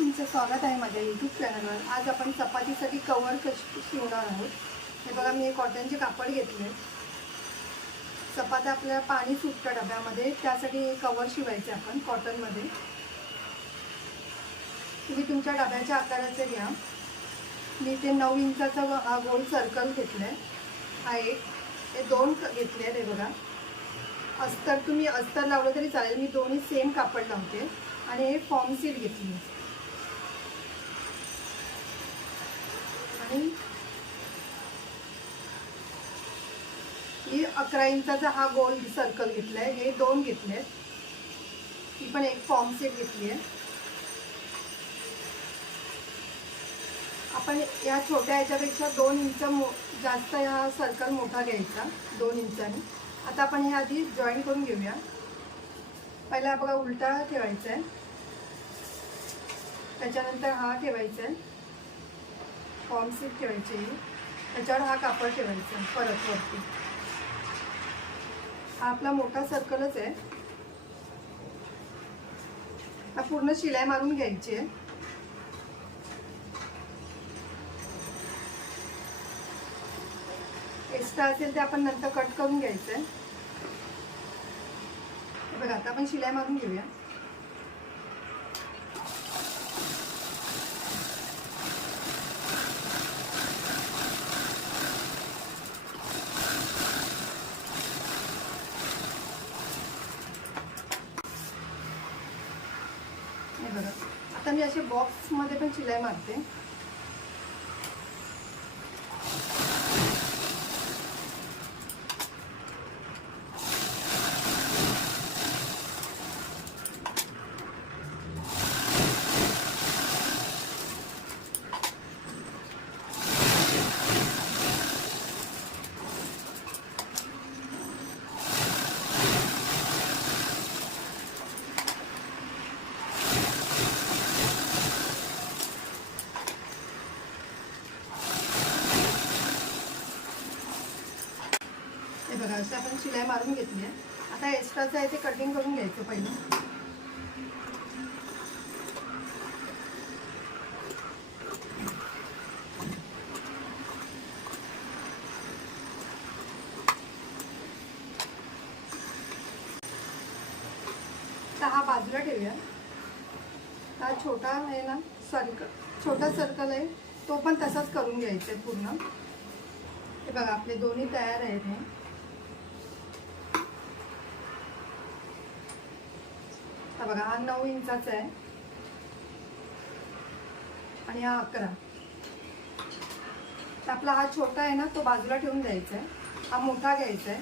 तुमचं स्वागत आहे माझ्या यूट्यूब चॅनलवर। आज आपण चपातीसाठी कवर कशी शिवणार आहोत। हे बघा, मी कॉटनचे कापड घेतले। चपात्या आपल्याला पाणी सुटतं डब्यामध्ये, त्यासाठी कवर शिवायचे आपण कॉटनमध्ये। तुम्ही तुमच्या डब्याच्या आकाराचे घ्या। मी ते 9 इंचाचा हा गोल सर्कल घेतलाय। हा एक, हे 2 घेतले। हे बघा, अस्तर तुम्ही अस्तर लावलं तरी चालेल। मी दोन्ही सेम कापड लावते आणि हे फॉर्म सीट घेतली आणि ही 11 इंचाचा हा गोल सर्कल घेतलाय। हे 2 घेतलेत। ही पण एक फॉर्म सीट घेतली आहे। आपण या छोट्या ह्याच्यापेक्षा 2 इंच जास्त हा सर्कल मोठा घ्यायचा, 2 इंचांनी। आता आपण हे आधी जॉईन करून घेऊया। पहिला बघा, उलटा ठेवायचा आहे, त्याच्यानंतर हा ठेवायचा आहे, फॉर्म सीट ठेवायची आहे, त्याच्यावर हा कापड ठेवायचा परत वरती। हा आपला मोठा सर्कलच आहे। हा पूर्ण शिलाई मारून घ्यायची आहे। एक्स्ट्रा असेल ते आपण नंतर कट करून घ्यायचं आहे। बघा, आता आपण शिलाई मारून घेऊया। हे बघा, आता मी असे बॉक्समध्ये पण शिलाई मारते। हे बघा, असं आपण शिलाई मारून घेतली आहे। आता एक्स्ट्राचं आहे ते कटिंग करून घ्यायचं पहिलं। तर हा बाजूला ठेवूया। हा छोटा आहे ना सर्कल, छोटा सर्कल आहे, तो पण तसाच करून घ्यायचा आहे पूर्ण। हे बघा, आपले दोन्ही तयार आहेत। हे बघा, हा 9 इंचाचा आहे आणि हा 11। तर आपला हा छोटा आहे ना, तो बाजूला ठेवून द्यायचा आहे। हा मोठा घ्यायचा आहे।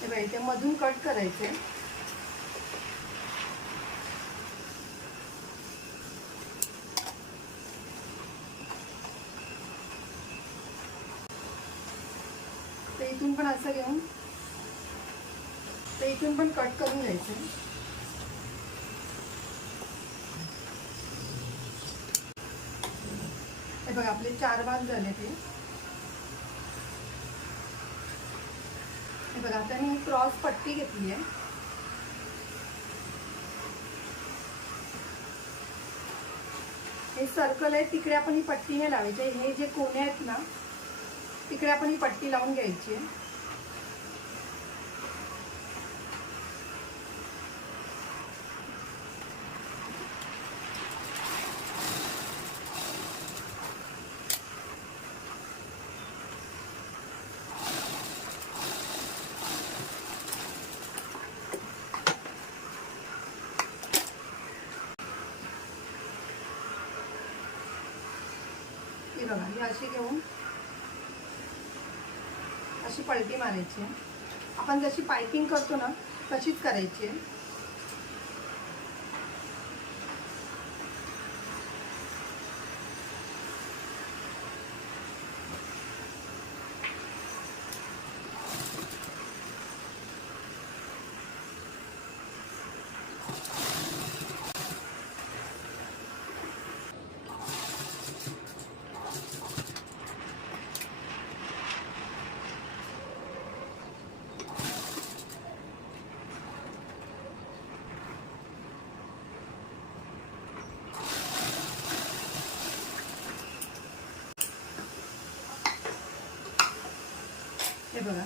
हे बघा, इथे मधून कट करायचे। तर इथून पण असं घेऊन तर इथून पण कट करून घ्यायचं। हे बघा, आपले 4 भाग झाले ते। हे बघा, आता मी क्रॉस पट्टी घेतली आहे। हे सर्कल आहे, तिकडे आपण ही पट्टी नाही लावायची। हे जे कोणे आहेत ना, तिकडे आपण ही पट्टी लावून घ्यायची आहे। हे बघा, ही अशी घेऊन अशी पलटी मारायची आहे। आपण जशी पायपिंग करतो ना, तशीच करायची आहे। हे बघा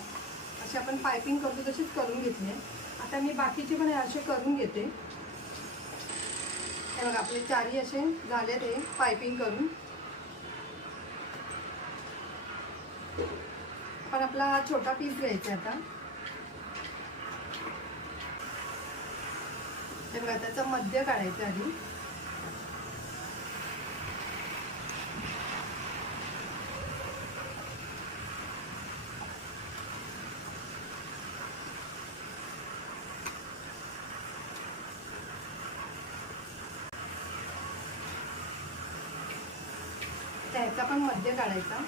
असे आपण पायपिंग करतो तशीच करून घेतली आहे. आता मी बाकीचे पण असे करून घेते. हे बघा आपले चारही असे झाले ते पायपिंग करून. पण आपला हा छोटा पीस घ्यायचा आता. हे बघा त्याचा मध्य काढायचा आधी. त्याचा पण मध्य काढायचा.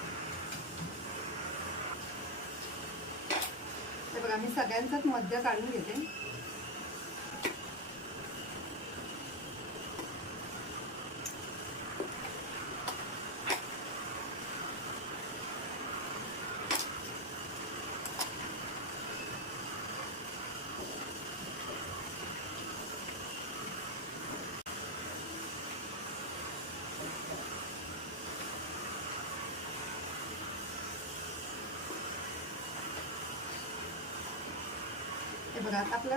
हे बघा मी सगळ्यांचाच मध्य काढून घेते. हे बघा आता आपला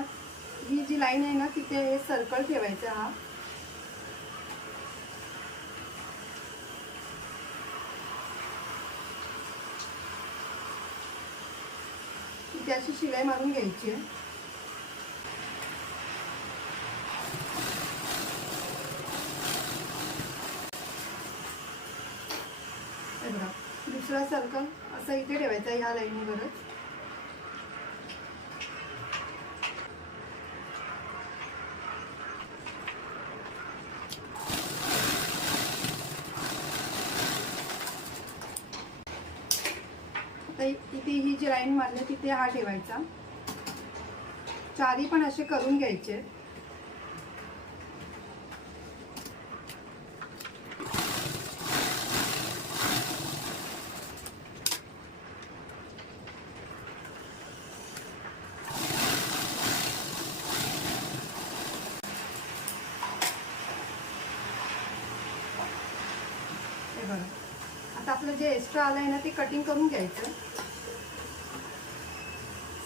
ही जी लाईन आहे ना तिथे सर्कल ठेवायचा हा. इथे अशी शिलाई मारून घ्यायची आहे. हे बघा दुसरा सर्कल असा इथे ठेवायचा ह्या लाईनीवरच. इथे ही जी लाईन मारली तिथे हा ठेवायचा. चारी पण असे करून घ्यायचे. हे बघा आता आपलं जे एक्स्ट्रा आलंय ना ते कटिंग करून घ्यायचं.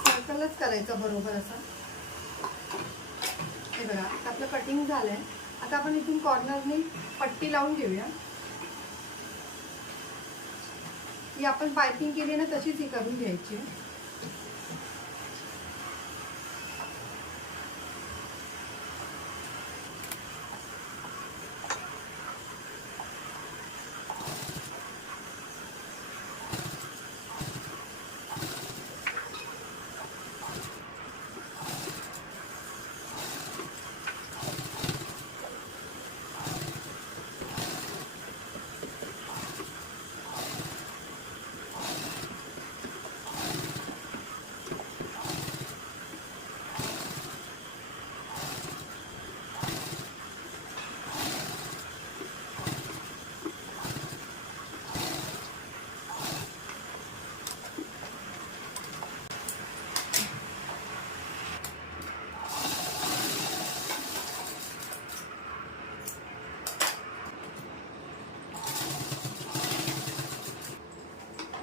सर्कलच करायचं बरोबर असं. हे बघा आता आपलं कटिंग झालंय. आता आपण इथून कॉर्नरने पट्टी लावून घेऊया. ही आपण पायपिंग केली ना तशीच ही करून घ्यायची.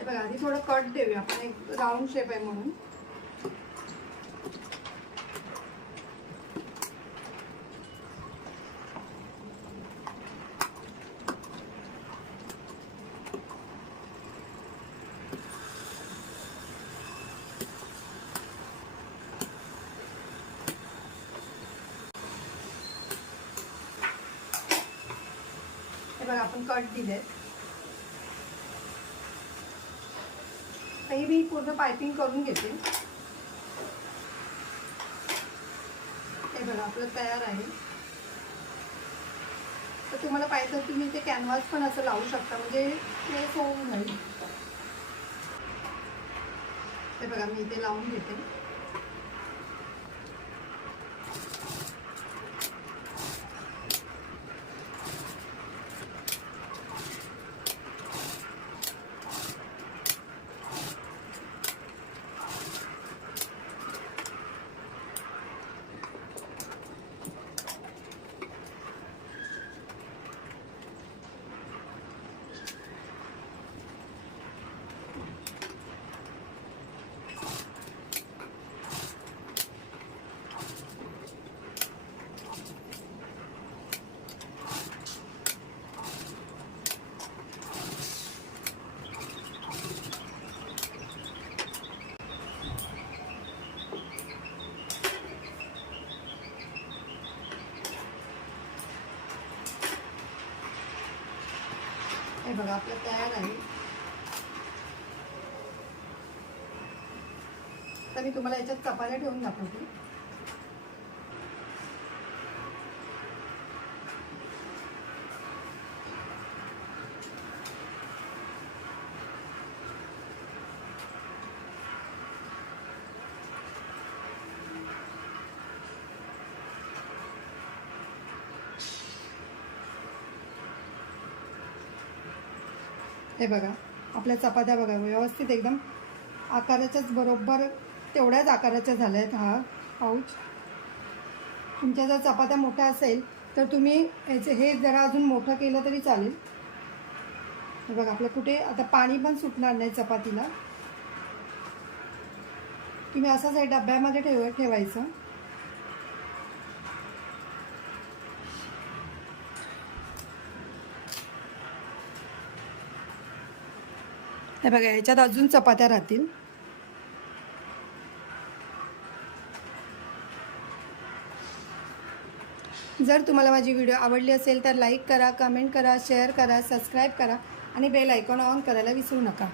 बघा आधी थोडं कट देऊया आपण. एक राऊंड शेप आहे म्हणून. हे बघा आपण कट दिले. मी पूर्ण पायपिंग करून घेते. हे बघा आपलं तयार आहे. तर तुम्हाला पाहिजे तर तुम्ही ते कॅनव्हास पण असं लावू शकता म्हणजे प्लेस होऊ नये. हे बघा मी इथे लावून घेते. हे बघा आपलं तयार आहे. तर मी तुम्हाला याच्यात चपात्या ठेवून दाखवते. हे बघा आपल्या चपात्या बघा व्यवस्थित एकदम आकाराच्याच बरोबर तेवढ्याच आकाराच्या झाल्या आहेत. हा पाऊच तुमच्या जर चपात्या मोठ्या असेल तर तुम्ही हे जरा अजून मोठं केलं तरी चालेल. हे बघा आपलं कुठे आता पाणी पण सुटणार नाही चपातीला. तुम्ही असंच हे डब्यामध्ये ठेवायचं. हे बघा याच्यात अजून चपात्या राहतील. जर तुम्हाला माझी व्हिडिओ आवडली असेल तर लाईक करा, कमेंट करा, शेअर करा, सबस्क्राईब करा आणि बेल आयकॉन ऑन करायला विसरू नका.